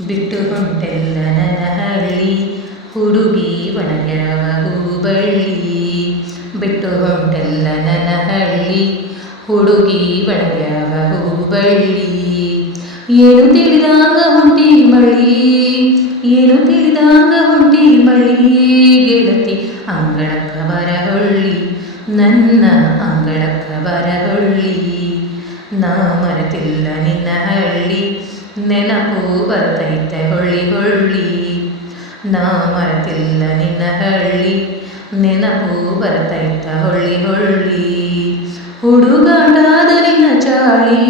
ಬಿಟ್ಟು ಹೊಂಟೆಲ್ಲ ನನ್ನ ಹಳ್ಳಿ ಹುಡುಗಿ ಒಣಗ್ಯಾವ ಹೂಬಳ್ಳಿ. ಬಿಟ್ಟು ಹೊಂಟೆಲ್ಲ ನನ್ನ ಹಳ್ಳಿ ಹುಡುಗಿ ಒಣಗ್ಯಾವ ಹೂಬಳ್ಳಿ. ಏನು ತಿಳಿದಾಗ ಹೊಂಟಿ ಮಳಿ, ಏನು ತಿಳಿದಾಗ ಹೊಂಟಿ ಮಳಿ. ಗೆಳತಿ ಅಂಗಳಕ್ಕ ಬರಹೊಳ್ಳಿ, ನನ್ನ ಅಂಗಳಕ್ಕ ಬರಹೊಳ್ಳಿ. ನಾ ಮರೆತಿಲ್ಲ ನಿನ್ನ ಹಳ್ಳಿ, ನೆನಪು ಬರ್ತೈತೆ ಹೊಳ್ಳಿ ಹೊಳ್ಳಿ. ನಾ ಮರೆತಿಲ್ಲ ನಿನ್ನ ಹಳ್ಳಿ, ನೆನಪು ಬರ್ತೈತ ಹೊಳ್ಳಿ ಹೊಳ್ಳಿ. ಹುಡುಗಾಟಾದ ನಿನ್ನ ಚಾಳಿ,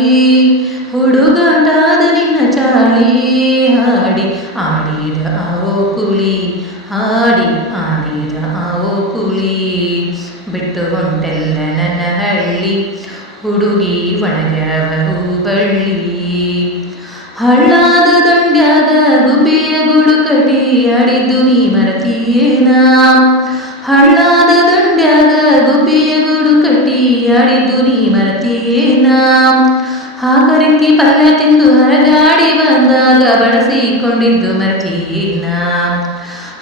ಹುಡುಗಾಟಾದ ನಿನ್ನ ಚಾಳಿ. ಹಾಡಿ ಆಡಿದ ಆವೋ ಕುಳಿ, ಹಾಡಿ ಆಡಿದ ಆವೋ ಕುಳಿ. ಬಿಟ್ಟು ಹೊಂಟೆಲ್ಲ ನನ್ನ ಹಳ್ಳಿ ಹುಡುಗಿ ಒಣಗ್ಯಾವ ಹೂಬಳ್ಳಿ. ಹಳ್ಳಾದ ದಂಡ್ಯಾಗ ಗುಬ್ಬಿಯ ಗೂಡು ಕಟ್ಟಿ ಆಡಿದ್ದು ನೀ ಮರತೀಯೇನ. ಹಳ್ಳಾದ ದಂಡ್ಯಾಗ ಗುಬ್ಬಿಯ ಗೂಡು ಕಟ್ಟಿ ಆಡಿದ್ದು ನೀ ಮರತೀಯೇನ. ಹಾಕರಿಕ್ಕಿ ಪಲ್ಯ ತಿಂದು ಹರಗಾಡಿ ಬಂದಾಗ ಬಳಸಿಕೊಂಡಿದ್ದು ಮರತೀಯೇನ.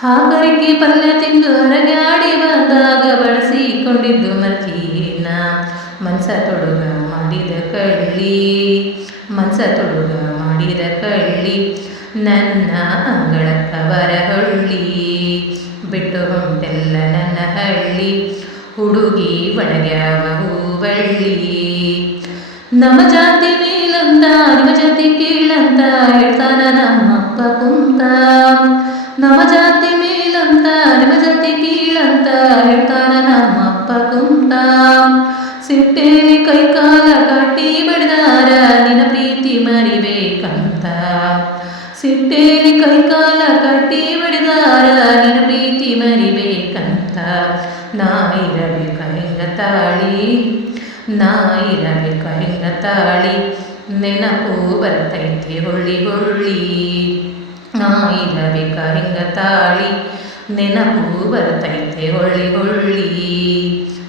ಹಾಕರಿಕ್ಕಿ ಪಲ್ಯ ತಿಂದು ಹರಗಾಡಿ ಬಂದಾಗ ಬಳಸಿಕೊಂಡಿದ್ದು ಮರತೀಯೇನ. ಮನ್ಸ ತೊಡುಗ ಮಾಡಿದ ಕಳ್ಳಿ, ಮನ್ಸ ತೊಡುಗ ಮಾಡಿದ ಕಳ್ಳಿ. ನನ್ನ ಅಂಗಳಕ್ಕ ಬರಹೊಳ್ಳಿ. ಬಿಟ್ಟು ಹೊಂಟೆಲ್ಲ ನನ್ನ ಹಳ್ಳಿ ಹುಡುಗಿ ಒಣಗ್ಯಾವ ಹೂಬಳ್ಳಿ. ನಮ್ಮ ಜಾತಿ ಮೇಲಂತ ನಿಮ್ಮ ಜಾತಿ ಕೀಳಂತ ಹೇಳ್ತಾನ ನಮ್ಮಪ್ಪ ಕುಂತ. ನಮ್ಮ ಜಾತಿ ಮೇಲಂತ ನಿಮ್ಮ ಜಾತಿ ಕೀಳಂತ ಹೇಳ್ತಾನ ನಮ್ಮಪ್ಪ ಕುಂತ. ಸಿಟ್ಟೇಲಿ ಕೈ ಕಾಲ ಕಾಟಿ ಬಡಿದಾರ ನಿನ್ನ ಪ್ರೀತಿ ಮರಿಬೇಕಂತ. ಸಿಟ್ಟೇಲಿ ಕೈ ಕಾಲ ಕಟ್ಟಿ ಬಡಿದಾರ ನಿನ್ನ ಪ್ರೀತಿ ಮರಿಬೇಕಂತ. ನಾ ಇರಬೇಕ ಹಿಂಗ ತಾಳಿ, ನಾ ಇರಬೇಕ ಹಿಂಗ ತಾಳಿ. ನೆನಪು ಬರ್ತೈತೆ ಹೊಳ್ಳಿ ಹೊಳ್ಳಿ. ನಾ ಇರಬೇಕ ಹಿಂಗ ತಾಳಿ, ನೆನಪು ಬರ್ತೈತೆ ಹೊಳ್ಳಿ ಹೊಳ್ಳಿ.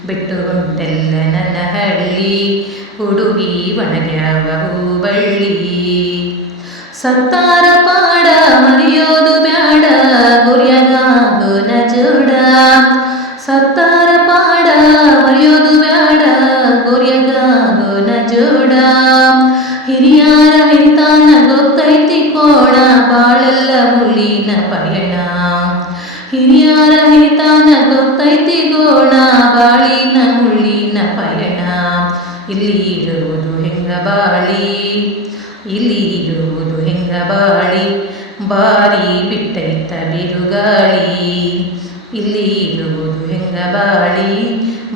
ಬಿಟ್ಟು ಹೊಂಟೆಲ್ಲ ನನ್ನ ಹಳ್ಳಿ ಹುಡುಗಿ ಒಣಗ್ಯಾವ ಹೂಬಳ್ಳಿ. ಸತ್ತಾರ ಪಾಡ ಮರೆಯೋದು ಬ್ಯಾಡ ಗುರಿಯಾಗೋನ ಜೋಡ. ಸತ್ತಾರ ಪಾಡ ಮರೆಯೋದು ಬ್ಯಾಡ ಗುರಿಯಾಗೋನ ಜೋಡ. ಹಿರಿಯರ ಹಿರಿತಾನ ಗೊತ್ತೈತಿ ಕೋಣ ಬಾಳೆಲ್ಲ ಮುಳ್ಳಿನ ಪಯಣ. ಹಿರಿಯರ ಹಿರಿತಾನ ಗೊತ್ತೈತಿ ಗೋಣ ಬಾಳಿನ ಮುಳ್ಳಿನ ಪಯಣ. ಇಲ್ಲಿ ಇರುವುದು ಹೆಂಗ ಬಾಳಿ, ಇಲ್ಲಿ ಇರುವುದು ಹೆಂಗ ಬಾಳಿ. ಬಾರಿ ಬಿಟ್ಟೈತ ಬಿರುಗಾಳಿ, ಇಲ್ಲಿ ಇರುವುದು ಹೆಂಗ ಬಾಳಿ.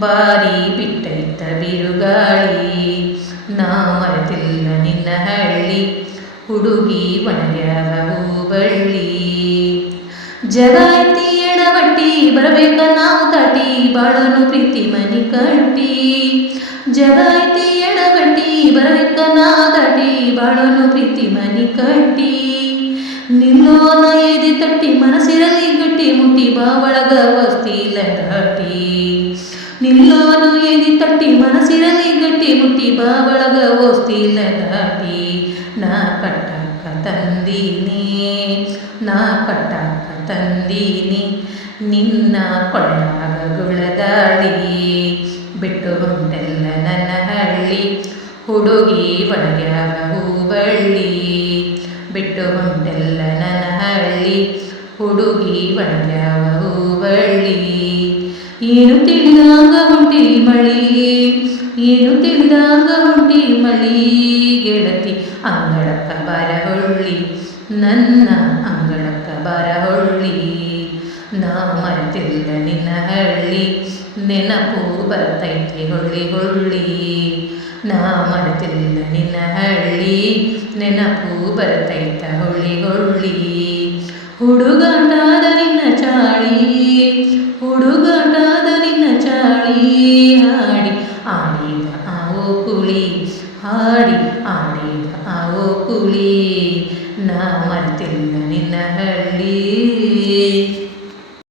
ಬಾರಿ ಬಿಟ್ಟೈತ ಬಿರುಗಾಳಿ. ನಾ ಮರೆತಿಲ್ಲ ನಿನ್ನ ಹಳ್ಳಿ ಹುಡುಗಿ ಒಣಗ್ಯಾವ ಹೂಬಳ್ಳಿ. ಜಗ ಐತಿ ಎಡವಟ್ಟಿ ಬರಬೇಕ ನಾವು ತಾಟಿ ಬಾಳನು ಪ್ರೀತಿ ಮನಿ ಕಟ್ಟಿ. ಜಗ ಐತಿ ಎಡವಟ್ಟಿ ಬರಬೇಕ ನಾವು ತಾಟಿ ಬಾಳನು ಪ್ರೀತಿ ಮನಿ ಕಟ್ಟಿ. ನಿಲ್ಲೋನ ಏದಿ ತಟ್ಟಿ ಮನಸ್ಸಿರಲಿ ಗಟ್ಟಿ ಮುಟ್ಟಿ ಬಾ ಒಳಗ ವಸ್ತಿಲ ದಾಟಿ. ನಿಲ್ಲೋನು ಏದಿ ತಟ್ಟಿ ಮನಸ್ಸಿರಲಿ ಗಟ್ಟಿ ಮುಟ್ಟಿ ಬಾ ಒಳಗ ವಸ್ತಿಲ ದಾಟಿ. ನಾ ಕಟ್ಟಾಕ ತಂದೀನಿ, ನಾ ಕಟ್ಟಾಕ ತಂದೀನಿ ನಿನ್ನ ಕೊಳ್ಳಾಗ ಗುಳದಾಡಿ. ಬಿಟ್ಟು ಹೊಂಟೆಲ್ಲ ನನ್ನ ಹಳ್ಳಿ ಹುಡುಗಿ ಒಣಗ್ಯಾವ ಹೂಬಳ್ಳಿ. ಬಿಟ್ಟು ಹೊಂಟೆಲ್ಲ ನನ್ನ ಹಳ್ಳಿ ಹುಡುಗಿ ಒಣಗ್ಯಾವ ಹೂಬಳ್ಳಿ. ಏನು ತಿಳಿದಾಗ ಹೊಂಟಿ ಮಳಿ, ಏನು ತಿಳಿದಾಗ ಹೊಂಟಿ ಮಳಿ. ಗೆಳತಿ ಅಂಗಳಕ್ಕ ಬರಹೊಳ್ಳಿ, ನನ್ನ ಅಂಗಳಕ್ಕ ಬರಹೊಳ್ಳಿ. ನಾ ಮರೆತಿಲ್ಲ ನಿನ್ನ ಹಳ್ಳಿ, ನೆನಪು ಬರ್ತೈತೆ ಹೊಳ್ಳಿ ಹೊಳ್ಳಿ. ನಾ ಮರೆತಿಲ್ಲ ನಿನ್ನ ಹಳ್ಳಿ, ನೆನಪು ಬರ್ತೈತ ಹೊಳ್ಳಿ ಹೊಳ್ಳಿ. ಹುಡುಗಾಟಾದ ನಿನ್ನ ಚಾಳಿ, ಹುಡುಗಾಟಾದ ನಿನ್ನ ಚಾಳಿ. ಹಾಡಿ ಆಡಿದ ಆವೋ ಕುಳಿ, ಹಾಡಿ